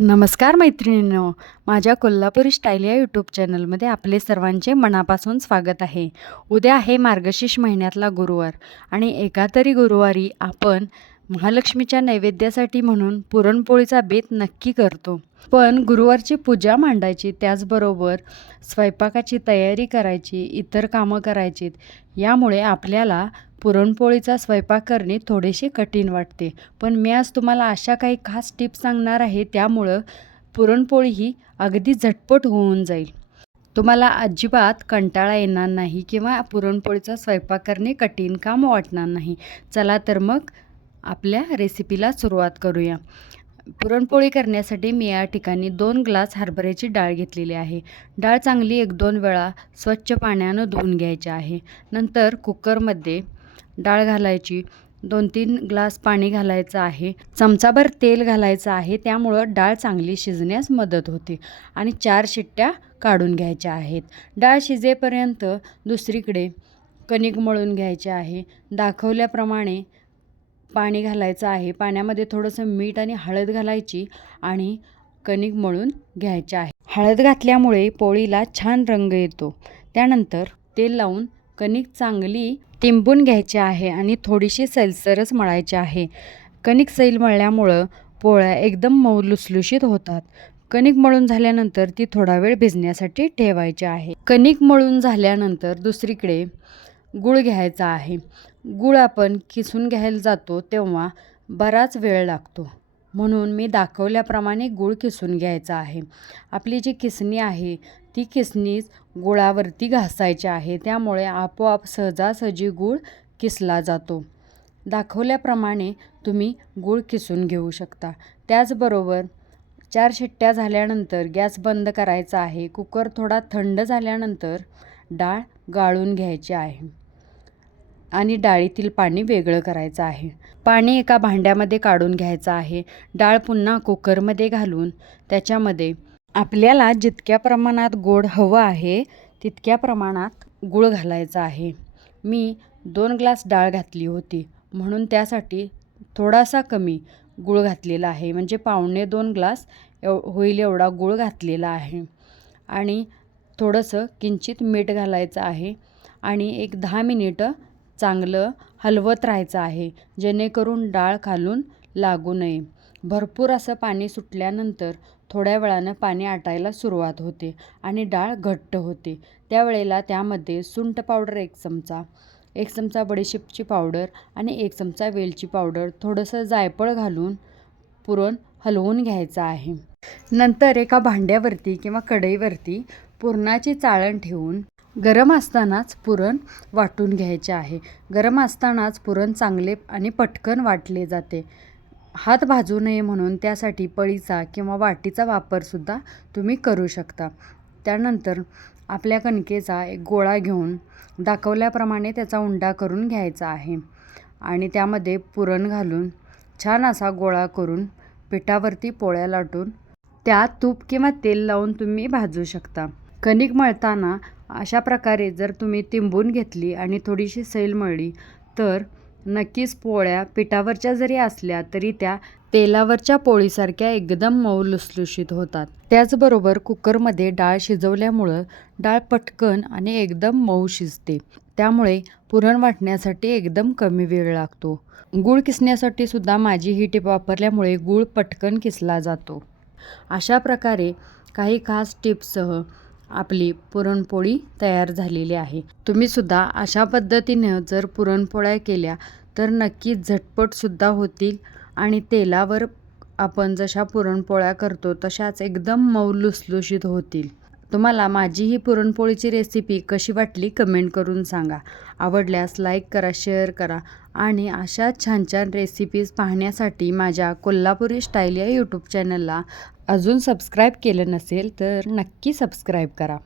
नमस्कार मैत्रिणींनो, माझ्या कोल्हापुरी स्टाईल या यूट्यूब चॅनलमध्ये आपले सर्वांचे मनापासून स्वागत आहे. उद्या आहे मार्गशीर्ष महिन्यातला गुरुवार आणि एका तरी गुरुवारी आपण महालक्ष्मीच्या नैवेद्यासाठी म्हणून पुरणपोळीचा बेत नक्की करतो. पण गुरुवारची पूजा मांडायची, त्याचबरोबर स्वयंपाकाची तयारी करायची, इतर कामं करायचीत. यामुळे आपल्याला पुरणपोळीचा स्वयंपाक करणे थोडेसे कठीण वाटते. पण मी आज तुम्हाला अशा काही खास टिप्स सांगणार आहे, त्यामुळं पुरणपोळी ही अगदी झटपट होऊन जाईल. तुम्हाला अजिबात कंटाळा येणार नाही किंवा पुरणपोळीचा स्वयंपाक करणे कठीण काम वाटणार नाही. चला तर मग आपल्या रेसिपीला सुरुवात करूया. पुरणपोळी करण्यासाठी मी या ठिकाणी 2 ग्लास हरभऱ्याची डाळ घेतलेली आहे. डाळ चांगली 1-2 वेळा स्वच्छ पाण्यानं धुवून घ्यायची आहे. नंतर कुकरमध्ये डाळ घालायची, 2-3 ग्लास पाणी घालायचं आहे, चमचाभर तेल घालायचं आहे. त्यामुळं डाळ चांगली शिजण्यास मदत होते आणि 4 शिट्ट्या काढून घ्यायच्या आहेत. डाळ शिजेपर्यंत दुसरीकडे कणिक मळून घ्यायचे आहे. दाखवल्याप्रमाणे पाणी घालायचं आहे. पाण्यामध्ये थोडंसं मीठ आणि हळद घालायची आणि कणिक मळून घ्यायचे आहे. हळद घातल्यामुळे पोळीला छान रंग येतो. त्यानंतर तेल लावून कणिक चांगली तिंबून घ्यायची आहे आणि थोडीशी सैलसरच मळायची आहे. कणिक सैल मळल्यामुळं पोळ्या एकदम मऊ लुसलुशीत होतात. कणिक मळून झाल्यानंतर ती थोडा वेळ भिजण्यासाठी ठेवायची आहे. कणिक मळून झाल्यानंतर दुसरीकडे गूळ घ्यायचा आहे. गूळ आपण किसून घ्यायला जातो तेव्हा बराच वेळ लागतो, म्हणून मी दाखवल्याप्रमाणे गूळ किसून घ्यायचा आहे. आपली जी किसणी आहे ती किसणीच गुळावरती घासायची आहे. त्यामुळे आपोआप सहजासहजी गूळ किसला जातो. दाखवल्याप्रमाणे तुम्ही गूळ किसून घेऊ शकता. त्याचबरोबर 4 शिट्ट्या झाल्यानंतर गॅस बंद करायचा आहे. कुकर थोडा थंड झाल्यानंतर डाळ गाळून घ्यायची आहे आणि डाळीतील पाणी वेगळं करायचं आहे. पाणी एका भांड्यामध्ये काढून घ्यायचं आहे. डाळ पुन्हा कुकरमध्ये घालून त्याच्यामध्ये आपल्याला जितक्या प्रमाणात गोड हवं आहे तितक्या प्रमाणात गूळ घालायचा आहे. मी 2 ग्लास डाळ घातली होती, म्हणून त्यासाठी थोडासा कमी गूळ घातलेला आहे. म्हणजे 1.25-2 ग्लास होईल एवढा गूळ घातलेला आहे आणि थोडंसं किंचित मीठ घालायचं आहे आणि एक 10 मिनिटं चांगलं हलवत राहायचं आहे, जेणेकरून डाळ खालून लागू नये. भरपूर असं पाणी सुटल्यानंतर थोड्या वेळानं पाणी आटायला सुरुवात होते आणि डाळ घट्ट होते. त्यावेळेला त्यामध्ये सुंठ पावडर 1 चमचा, 1 चमचा बडीशेपची पावडर आणि 1 चमचा वेलची पावडर, थोडंसं जायफळ घालून पुरण हलवून घ्यायचं आहे. नंतर एका भांड्यावरती किंवा कढईवरती पुरणाची चाळण ठेवून गरम असतानाच पुरण वाटून घ्यायचे आहे. गरम असतानाच पुरण चांगले आणि पटकन वाटले जाते. हात भाजू नये म्हणून त्यासाठी पळीचा किंवा वाटीचा वापरसुद्धा तुम्ही करू शकता. त्यानंतर आपल्या कणकेचा एक गोळा घेऊन दाखवल्याप्रमाणे त्याचा उंडा करून घ्यायचा आहे आणि त्यामध्ये पुरण घालून छान असा गोळा करून पिठावरती पोळ्या लाटून त्यात तूप किंवा तेल लावून तुम्ही भाजू शकता. कणिक मळताना अशा प्रकारे जर तुम्ही तिंबून घेतली आणि थोडीशी सैल मळली तर नक्कीच पोळ्या पिठावरच्या जरी असल्या तरी त्या तेलावरच्या पोळीसारख्या एकदम मऊ लुसलुशीत होतात. त्याचबरोबर कुकरमध्ये डाळ शिजवल्यामुळं डाळ पटकन आणि एकदम मऊ शिजते. त्यामुळे पुरण वाटण्यासाठी एकदम कमी वेळ लागतो. गूळ किसण्यासाठी सुद्धा माझी ही टीप वापरल्यामुळे गूळ पटकन किसला जातो. अशा प्रकारे काही खास टिप्ससह आपली पुरणपोळी तयार झालेली आहे. तुम्ही सुद्धा अशा पद्धतीनं जर पुरणपोळ्या केल्या तर नक्कीच झटपटसुद्धा होतील आणि तेलावर आपण जशा पुरणपोळ्या करतो तशाच एकदम मऊ लुसलुशीत होतील. तुम्हाला माझी ही पुरणपोळीची रेसिपी कशी वाटली कमेंट करून सांगा. आवडल्यास लाईक करा, शेअर करा आणि अशा छान छान रेसिपीज पाहण्यासाठी माझ्या कोल्हापुरी स्टाईल या यूट्यूब चॅनलला अजून सबस्क्राईब केलं नसेल तर नक्की सबस्क्राईब करा.